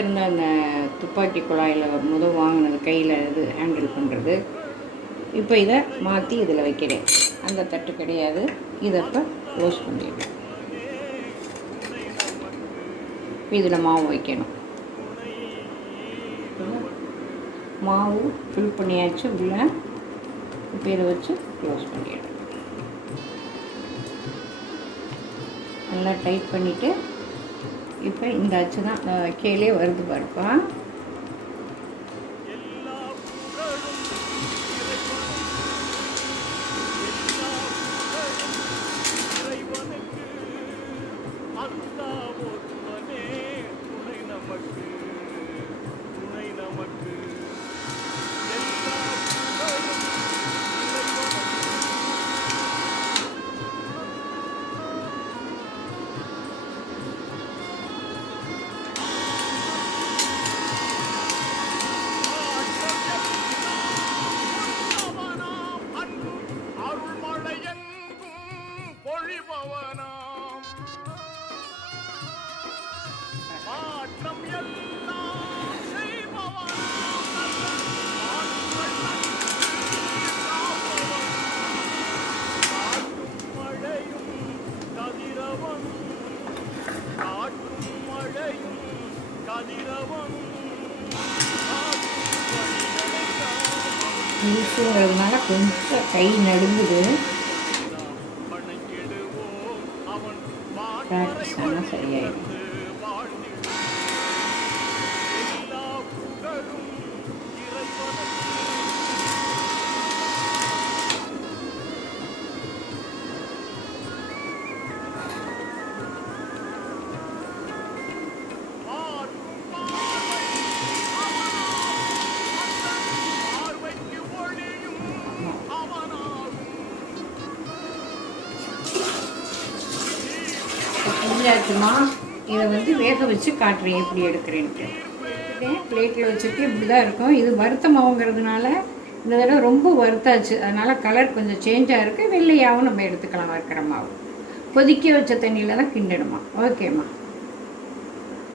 இருந்த அந்த துப்பாக்கி குழாயில் வாங்கினது கையில் இது ஹேண்டில் பண்ணுறது. இப்போ இதை மாற்றி இதில் வைக்கிறேன். அந்த தட்டு கிடையாது. இதை இப்போ க்ளோஸ் பண்ணிடுறேன். இப்போ இதில் மாவு வைக்கணும். மாவு ஃபில் பண்ணியாச்சு உள்ள. இப்போ இதை வச்சு க்ளோஸ் பண்ணிடுறேன். நல்லா டைட் பண்ணிவிட்டு இப்போ இந்த அச்சு தான் கீழே வருது பாருப்பா. யூஸுங்கிறதுனால கொஞ்சம் கை நடுங்குது. ப்ராக்டிஸ் ஆனால் சரியாயிடும். செஞ்சாச்சுமா. இதை வேக வச்சு காட்டுறேன் எப்படி எடுக்கிறேன்ட்டு. பிளேட்டில் வச்சுட்டு இப்படி தான் இருக்கும். இது வறுத்த மாவுங்கிறதுனால இந்த தடவை ரொம்ப வறுத்தாச்சு. அதனால் கலர் கொஞ்சம் சேஞ்சாக இருக்குது. வெள்ளையாகவும் நம்ம எடுத்துக்கலாம். வறுக்கிற மாவு கொதிக்க வச்ச தண்ணியில் தான் கிண்டணுமா. ஓகேம்மா.